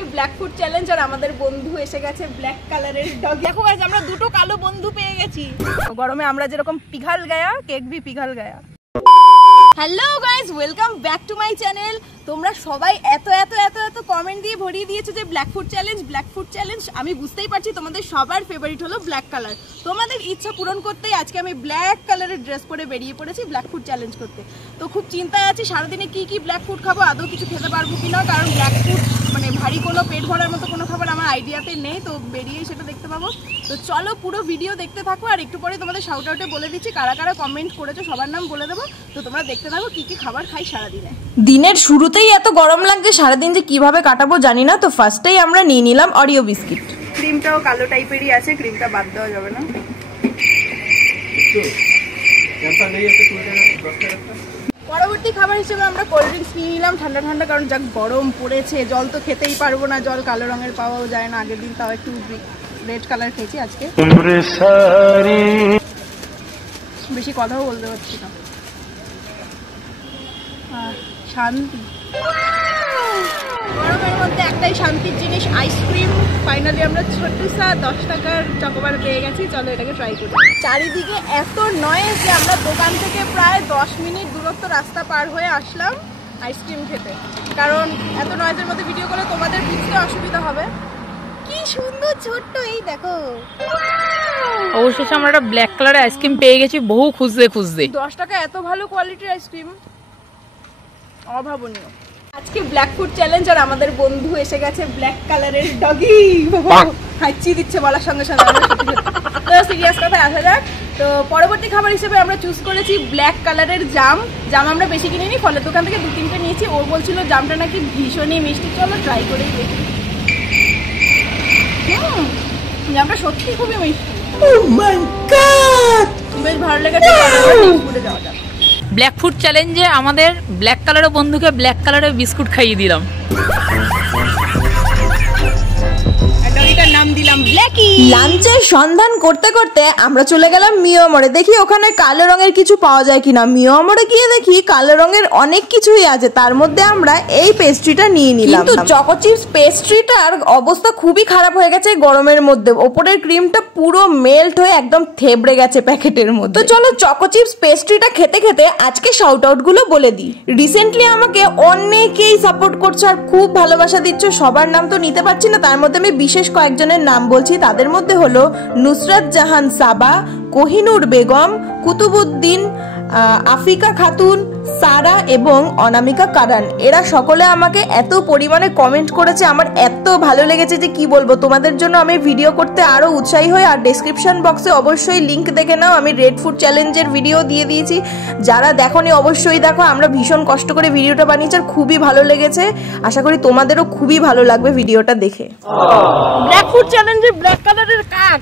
আজকে black food challenge আর আমাদের বন্ধু এসে গেছে ব্ল্যাক কালারের ডগ। দেখো গাইস আমরা দুটো কালো বন্ধু পেয়ে গেছি। গরমে আমরা যেরকম পিঘাল গায়া কেক ভি পিঘাল গায়া। Hello guys, welcome back to my channel. তোমরা সবাই এত এত এত এত কমেন্ট দিয়ে ভরিয়ে দিয়েছো যে ব্ল্যাক ফুড চ্যালেঞ্জ। আমি বুঝতেই পারছি তোমাদের সবার ফেভারিট হলো ব্ল্যাক কালার। তোমাদের ইচ্ছা পূরণ করতেই আজকে আমি ব্ল্যাক কালারের ড্রেস পরে বেরিয়ে পড়েছি ব্ল্যাক ফুড চ্যালেঞ্জ করতে। তো খুব চিন্তায় আছি সারাদিনে কি কি ব্ল্যাক ফুড খাবো, আদৌ কিছু খেতে পারবো কিনা, কারণ ব্ল্যাক ফুড মানে ভারী কোনো পেট ভরার মতো কোনো খাবার আমার আইডিয়াতে নেই। তো বেরিয়ে সেটা দেখতে পাবো। তো চলো পুরো ভিডিও দেখতে থাকো, আর একটু পরে তোমাদের শাউট আউটে বলে দিচ্ছি কারা কারা কমেন্ট করেছো, সবার নাম বলে দেবো। তো তোমরা দেখতে থাকো কি কি খাবার খাই সারাদিনে। দিনের শুরুতেই এত গরম লাগছে, সারাদিন যে কিভাবে কাটাবো জানি না। তো ফার্স্টেই আমরা নিয়ে নিলাম অরিও বিস্কিট। ক্রিমটাও কালো টাইপেরই আছে, ক্রিমটা বাদ দেওয়া যাবে না। পরবর্তী খাবার হিসেবে আমরা কোল্ড ড্রিঙ্কস নিয়ে নিলাম ঠান্ডা ঠান্ডা, কারণ যা গরম পড়েছে জল তো খেতেই পারবো না, জল কালো রঙের পাওয়াও যায় না। আগের দিন তাও একটু রেড কালার খেয়েছি, আজকে বেশি কথাও বলতে পারছি না। শান্তি, গরমের মধ্যে একটাই শান্তির জিনিস আইসক্রিম। ফাইনালি আমরা ছোট্ট 10 টাকার চকোবার পেয়ে গেছি, চলো এটাকে ট্রাই করি। চারিদিকে এত নয়েজ যে আমরা দোকান থেকে প্রায় 10 মিনিট দূরত্ব রাস্তা পার হয়ে আসলাম আইসক্রিম খেতে, কারণ এত নয়েজের মধ্যে ভিডিও করে তোমাদের বুঝতে অসুবিধা হবে। কি সুন্দর ছোট্ট, এই দেখো। অবশেষে আমরা একটা ব্ল্যাক কালারের আইসক্রিম পেয়ে গেছি, বহু খুঁজতে 10 টাকা এত ভালো কোয়ালিটির আইসক্রিম অভাবনীয়। আজকে ব্ল্যাক ফুড চ্যালেঞ্জ আর আমাদের বন্ধু এসে গেছে ব্ল্যাক কালারের ডগি। হাঁচি দিচ্ছে বলার সঙ্গে সঙ্গে। তো সিরিয়াস কথায় আসা যাক। তো পরবর্তী খাবার হিসেবে আমরা চুজ করেছি ব্ল্যাক কালারের জাম। আমরা বেশি কিনিনি, ফলের দোকান থেকে 2-3টে নিয়েছি। ও বলছিল জামটা নাকি ভীষণই মিষ্টি, চলো ট্রাই করেই দেখি। জামটা সত্যি খুবই মিষ্টি, বেশ ভালো লেগেছে। ঘুরে যাওয়া যাক। ব্ল্যাক ফুড চ্যালেঞ্জে আমাদের ব্ল্যাক কালারের বন্ধুকে ব্ল্যাক কালারের বিস্কুট খাইয়ে দিলাম। লাঞ্চের সন্ধান করতে করতে আমরা চলে গেলাম মিয়ামরে, দেখি ওখানে কালো রঙের কিছু পাওয়া যায় কিনা। মিয়ামরে গিয়ে দেখি কালো রঙের অনেক কিছুই আছে, তার মধ্যে আমরা এই পেস্ট্রিটা নিয়ে নিলাম। কিন্তু চকো চিপস পেস্ট্রিটার অবস্থা খুবই খারাপ হয়ে গেছে গরমের মধ্যে। ওপরের ক্রিমটা পুরো মেল্ট হয়ে একদম থেবড়ে গেছে প্যাকেটের মধ্যে। তো চলো চকো চিপস পেস্ট্রিটা খেতে খেতে আজকে শাউট আউট গুলো বলে দিই। রিসেন্টলি আমাকে অনেকেই সাপোর্ট করছে আর খুব ভালোবাসা দিচ্ছ, সবার নাম তো নিতে পারছি না, তার মধ্যে আমি বিশেষ কয়েকজনের নাম বলছি। তাদের মধ্যে হলো নুসরাত জাহান সাবা, কোহিনুর বেগম, কুতুবুদ্দিন, আফিকা খাতুন, সারা এবং অনামিকা কারান। এরা সকলে আমাকে এত পরিমাণে কমেন্ট করেছে, আমার এত ভালো লেগেছে যে কি বলবো। তোমাদের জন্য আমি ভিডিও করতে আরো উৎসাহী হই। আর ডেসক্রিপশন বক্সে অবশ্যই লিংক দেখে নাও, আমি রেড ফুড চ্যালেঞ্জের ভিডিও দিয়ে দিয়েছি। যারা দেখোনি অবশ্যই দেখো, আমরা ভীষণ কষ্ট করে ভিডিওটা বানিয়েছি আর খুবই ভালো লেগেছে। আশা করি তোমাদেরও খুবই ভালো লাগবে ভিডিওটা দেখে। ব্ল্যাক ফুড চ্যালেঞ্জে ব্ল্যাক কালারের কাক।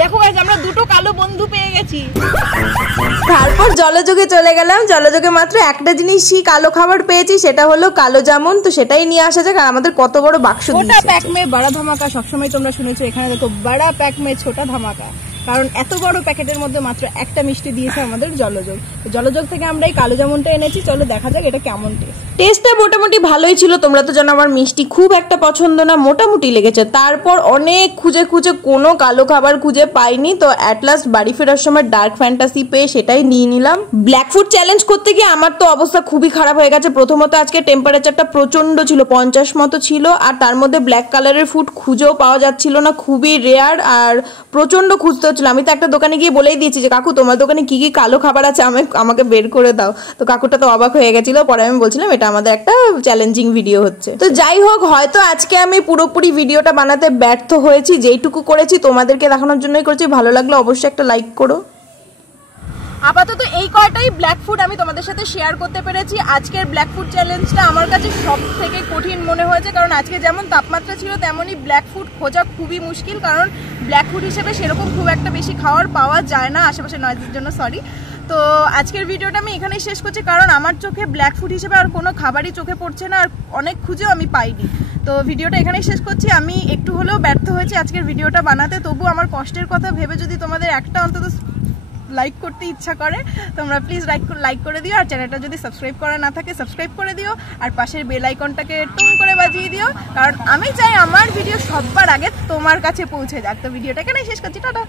দেখো গাইস আমরা দুটো কালো বন্ধু পেয়ে গেছি। তারপর জলযোগে চলে গেলাম। জলযোগে মাত্র একটা জিনিসই কালো খাবার পেয়েছি, সেটা হলো কালো জামুন। তো সেটাই নিয়ে আসা যাক। আর আমাদের কত বড় বাক্স দিয়েছে। ছোটা প্যাক মে বড় ধামাকা, সবসময় তোমরা শুনেছো, এখানে দেখো বড় প্যাক মে ছোটা ধামাকা, কারণ এত বড় প্যাকেটের মধ্যে মাত্র একটা মিষ্টি দিয়েছে আমাদের জলযোগ। জলযোগ থেকে আমরা এই কালো জামুনটা এনেছি, চলো দেখা যাক এটা কেমন টেস্ট। টেস্টটা মোটামুটি ভালোই ছিল। তোমরা তো জানো আমার মিষ্টি খুব একটা পছন্দ না, মোটামুটি লেগেছে। তারপর অনেক খুঁজে খুঁজে কোনো কালো খাবার খুঁজে পাইনি, তো অ্যাট লাস্ট বাড়ি ফেরার সময় ডার্ক ফ্যান্টাসি পেয়ে সেটাই নিয়ে নিলাম। ব্ল্যাক ফুড চ্যালেঞ্জ করতে গিয়ে আমার তো অবস্থা খুবই খারাপ হয়ে গেছে। প্রথমত আজকে টেম্পারেচারটা প্রচন্ড ছিল, 50 মতো ছিল, আর তার মধ্যে ব্ল্যাক কালারের ফুড খুঁজেও পাওয়া যাচ্ছিল না, খুবই রেয়ার আর প্রচন্ড খুঁজতে হচ্ছিল। আমি তো একটা দোকানে গিয়ে বলেই দিয়েছি যে কাকু তোমার দোকানে কি কি কালো খাবার আছে আমাকে বের করে দাও। তো কাকুটা তো অবাক হয়ে গেছিল। পরে আমি বলছিলাম এটা আমাদের একটা চ্যালেঞ্জিং ভিডিও হচ্ছে। তো যাই হোক, হয়তো আজকে আমি পুরোপুরি ভিডিওটা বানাতে ব্যর্থ হয়েছি, যেইটুকু করেছি তোমাদেরকে দেখানোর জন্যই করেছি। ভালো লাগলে অবশ্যই একটা লাইক করো। আপাতত এই কয়টাই ব্ল্যাক ফুড আমি তোমাদের সাথে শেয়ার করতে পেরেছি। আজকের ব্ল্যাক ফুড চ্যালেঞ্জটা আমার কাছে সব থেকে কঠিন মনে হয়েছে, কারণ আজকে যেমন তাপমাত্রা ছিল তেমনই ব্ল্যাক ফুড খোঁজা খুবই মুশকিল, কারণ ব্ল্যাক ফুড হিসেবে সেরকম খুব একটা বেশি খাওয়ার পাওয়া যায় না, আশেপাশে নয়েজের জন্য সরি। তো আজকের ভিডিওটা আমি এখানেই শেষ করছি, কারণ আমার চোখে ব্ল্যাক ফুড হিসেবে আর কোনো খাবারই চোখে পড়ছে না, আর অনেক খুঁজেও আমি পাইনি। তো ভিডিওটা এখানেই শেষ করছি। আমি একটু হলেও ব্যর্থ হয়েছি আজকের ভিডিওটা বানাতে, তবু আমার কষ্টের কথা ভেবে যদি তোমাদের একটা অন্তত লাইক করতে ইচ্ছা করে তোমরা প্লিজ লাইক করে দিও, আর চ্যানেলটা যদি সাবস্ক্রাইব করা না থাকে সাবস্ক্রাইব করে দিও, আর পাশের বেল আইকনটাকে টুং করে বাজিয়ে দিও, কারণ আমি চাই আমার ভিডিও সবার আগে তোমার কাছে পৌঁছে যাক। তো ভিডিওটা এখানেই শেষ করছি, টাটা।